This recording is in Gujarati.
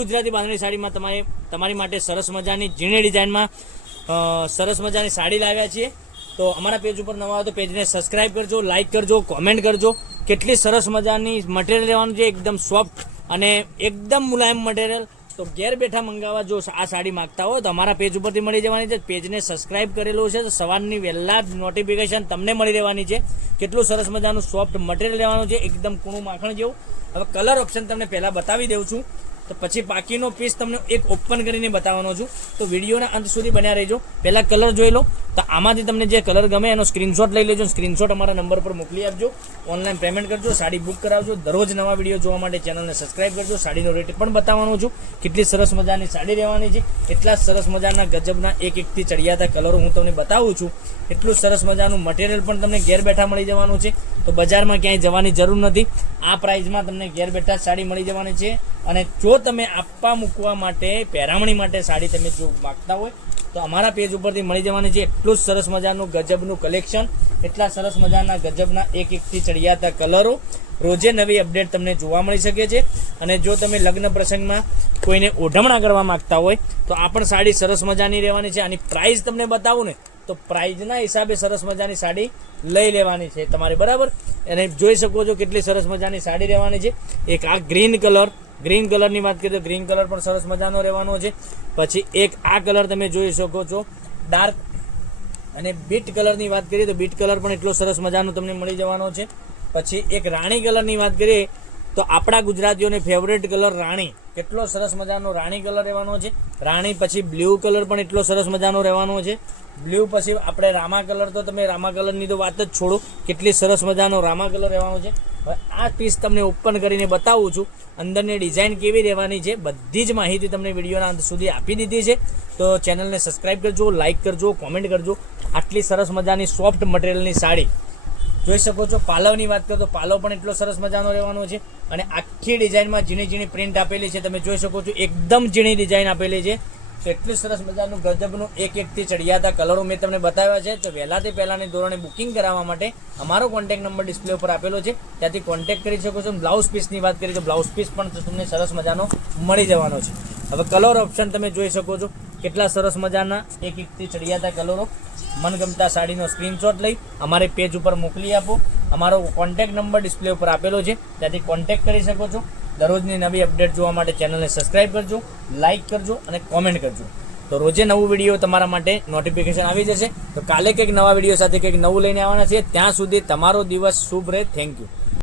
ગુજરાતી બાંધણી સાડીમાં તમારી માટે સરસ મજાની ઝીણી ડિઝાઇનમાં સરસ મજાની સાડી લાવ્યા છીએ। તો અમારા પેજ ઉપર નવા હોય તો પેજને સબસ્ક્રાઇબ કરજો, લાઇક કરજો, કોમેન્ટ કરજો। કેટલી સરસ મજાની મટીરિયલ લેવાનું છે, એકદમ સોફ્ટ અને એકદમ મુલાયમ મટીરિયલ। તો ઘેર બેઠા મંગાવવા જો આ સાડી માગતા હોય તો અમારા પેજ ઉપરથી મળી જવાની છે। પેજને સબસ્ક્રાઇબ કરેલું છે તો સવારની વહેલા નોટિફિકેશન તમને મળી રહેવાની છે। કેટલું સરસ મજાનું સોફ્ટ મટીરિયલ લેવાનું છે, એકદમ કૂણું માખણ જેવું। હવે કલર ઓપ્શન તમને પહેલાં બતાવી દઉં છું, તો પછી બાકીનો પીસ તમને એક ઓપન કરીને બતાવવાનો છું। તો વિડીયોના અંત સુધી બન્યા રહેજો। પહેલા કલર જોઈ લો, તો આમાંથી તમને જે કલર ગમે એનો સ્ક્રીનશોટ લઈ લેજો, સ્ક્રીનશોટ અમારા નંબર પર મોકલી આપજો, ઓનલાઈન પેમેન્ટ કરજો, સાડી બુક કરાવજો। દરરોજ નવા વિડીયો જોવા માટે ચેનલને સબસ્ક્રાઇબ કરજો। સાડીનો રેટ પણ બતાવવાનો છું, કેટલી સરસ મજાની સાડી રહેવાની છે, એટલા સરસ મજાના ગજબના એક એકથી ચડિયાતા કલરો હું તમને બતાવું છું। એટલું સરસ મજાનું મટીરિયલ પણ તમને ઘેર બેઠા મળી જવાનું છે। તો બજારમાં ક્યાંય જવાની જરૂર નથી, આ પ્રાઇસમાં તમને ઘેર બેઠા સાડી મળી જવાની છે। અને જો તમે આપવા મૂકવા માટે પહેરામણી માટે સાડી તમે જો માગતા હોય તો અમારા પેજ ઉપરથી મળી જવાની છે। એટલું સરસ મજાનું ગજબનું કલેક્શન, એટલા સરસ મજાના ગજબના એક એકથી ચડિયાતા કલરો, રોજે નવી અપડેટ તમને જોવા મળી શકે છે। અને જો તમે લગ્ન પ્રસંગમાં કોઈને ઓઢમણા કરવા માગતા હોય તો આ પણ સાડી સરસ મજાની રહેવાની છે। આની પ્રાઇસ તમને બતાવું ને તો પ્રાઇઝના હિસાબે સરસ મજાની સાડી લઈ લેવાની છે તમારે, બરાબર। અને જોઈ શકો છો કેટલી સરસ મજાની સાડી રહેવાની છે। એક આ ગ્રીન કલરની વાત કરીએ તો ગ્રીન કલર પણ સરસ મજાનો રહેવાનો છે। પછી એક આ કલર તમે જોઈ શકો છો ડાર્ક, અને બીટ કલરની વાત કરીએ તો બીટ કલર પણ એટલો સરસ મજાનો તમને મળી જવાનો છે। પછી એક રાણી કલરની વાત કરીએ તો આપણા ગુજરાતીઓને ફેવરેટ કલર રાણી, કેટલો સરસ મજાનો રાણી કલર રહેવાનો છે। રાણી પછી બ્લુ કલર પણ એટલો સરસ મજાનો રહેવાનો છે। બ્લુ પછી આપણે રામા કલર, તો તમે રામા કલરની તો વાત જ છોડો, કેટલી સરસ મજાનો રામા કલર રહેવાનો છે। હવે આ પીસ તમને ઓપન કરીને બતાવું છું, અંદરની ડિઝાઇન કેવી રહેવાની છે બધી જ માહિતી તમને વિડીયોના અંત સુધી આપી દીધી છે। તો ચેનલને સબસ્ક્રાઇબ કરજો, લાઇક કરજો, કોમેન્ટ કરજો। આટલી સરસ મજાની સોફ્ટ મટીરિયલની સાડી જોઈ શકો છો। પાલવની વાત કરો તો પાલવ પણ એટલો સરસ મજાનો રહેવાનો છે, અને આખી ડિઝાઇનમાં ઝીણી ઝીણી પ્રિન્ટ આપેલી છે, તમે જોઈ શકો છો એકદમ ઝીણી ડિઝાઇન આપેલી છે। તો એટલું સરસ મજાનું ગજબનું એક એકથી ચડિયાતા કલરો મેં તમને બતાવ્યા છે। તો વહેલાથી પહેલાંની ધોરણે બુકિંગ કરાવવા માટે અમારો કોન્ટેક્ટ નંબર ડિસ્પ્લે ઉપર આપેલો છે, ત્યાંથી કોન્ટેક્ટ કરી શકો છો। બ્લાઉઝ પીસની વાત કરીએ તો બ્લાઉઝ પીસ પણ તમને સરસ મજાનો મળી જવાનો છે। હવે કલર ઓપ્શન તમે જોઈ શકો છો, કેટલા સરસ મજાના એક એકથી ચડિયાતા કલરો। મનગમતા સાડીનો સ્ક્રીનશોટ લઈ અમારે પેજ ઉપર મોકલી આપો, અમારો કોન્ટેક્ટ નંબર ડિસ્પ્લે ઉપર આપેલો છે, ત્યાંથી કોન્ટેક્ટ કરી શકો છો। દરરોજની નવી અપડેટ જોવા માટે ચેનલને સબસ્ક્રાઇબ કરજો, લાઇક કરજો અને કોમેન્ટ કરજો। તો રોજે નવું વિડીયો તમારા માટે નોટિફિકેશન આવી જશે। તો કાલે કંઈક નવા વિડીયો સાથે કંઈક નવું લઈને આવવાના છે। ત્યાં સુધી તમારો દિવસ શુભ રહે। Thank you.